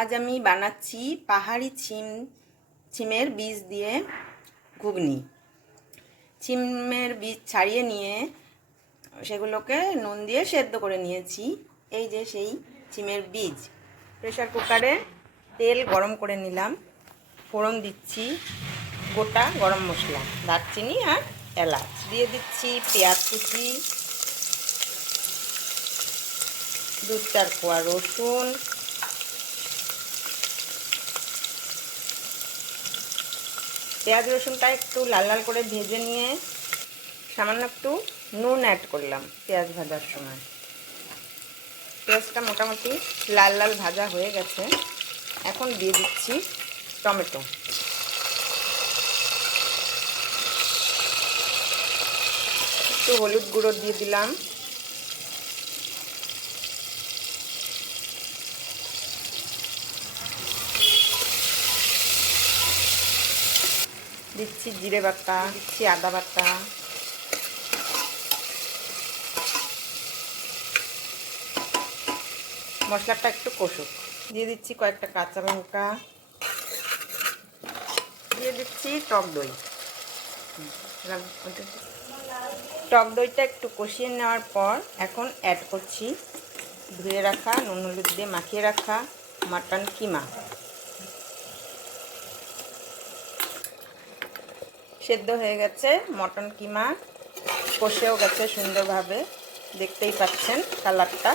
আজ আমি বানাচ্ছি পাহাড়ি ছিমের বীজ দিয়ে ঘুগনি। ছিমের বীজ ছাড়িয়ে নিয়ে সেগুলোকে নুন দিয়ে সেদ্ধ করে নিয়েছি। এই যে সেই ছিমের বীজ। প্রেসার কুকারে তেল গরম করে নিলাম। ফোড়ন দিচ্ছি গোটা গরম মশলা, দারচিনি আর এলাচ। দিয়ে দিচ্ছি পেঁয়াজ কুচি, 2-4 কোয়া রসুন, পেঁয়াজ রসুনটা একটু লাল লাল করে ভেজে নিয়ে সামান্য একটু নুন অ্যাড করলাম পেঁয়াজ ভাজার সময়। পেঁয়াজটা মোটামুটি লাল লাল ভাজা হয়ে গেছে। এখন দিয়ে দিচ্ছি টমেটো। একটু হলুদ গুঁড়ো দিয়ে দিলাম। দিচ্ছি জিরে বাটা, দিচ্ছি আদা বাটা, মশলাটা একটু কষুক। দিয়ে দিচ্ছি কয়েকটা কাঁচা লঙ্কা, দিয়ে দিচ্ছি টক দই। টক দইটা একটু কষিয়ে নেওয়ার পর এখন অ্যাড করছি ধুয়ে রাখা, নুন হলুদ দিয়ে মাখিয়ে রাখা মাটন কিমা। সেদ্ধ হয়ে গেছে মটন কিমা, কষেও গেছে সুন্দরভাবে, দেখতেই পাচ্ছেন কালারটা।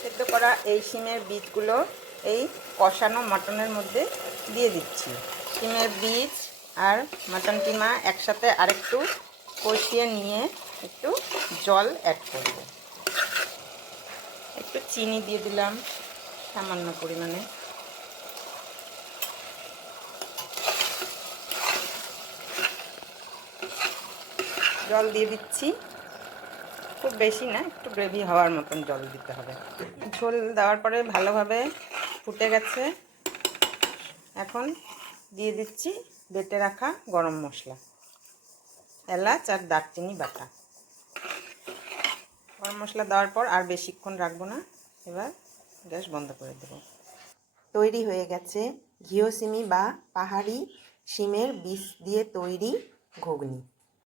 সেদ্ধ করা এই শিমের বীজগুলো এই কষানো মটনের মধ্যে দিয়ে দিচ্ছি। শিমের বীজ আর মটন কিমা একসাথে আরেকটু কষিয়ে নিয়ে একটু জল অ্যাড করব। একটু চিনি দিয়ে দিলাম সামান্য পরিমাণে। জল দিয়ে দিচ্ছি, খুব বেশি না, একটু গ্রেভি হওয়ার মতন জল দিতে হবে। ঝোল দেওয়ার পরে ভালোভাবে ফুটে গেছে। এখন দিয়ে দিচ্ছি বেটে রাখা গরম মশলা, এলাচ আর দারচিনি বাটা। গরম মশলা দেওয়ার পর আর বেশিক্ষণ রাখবো না, এবার গ্যাস বন্ধ করে দেব। তৈরি হয়ে গেছে ঘিও সিমি বা পাহাড়ি শিমের বীজ দিয়ে তৈরি ঘুগনি।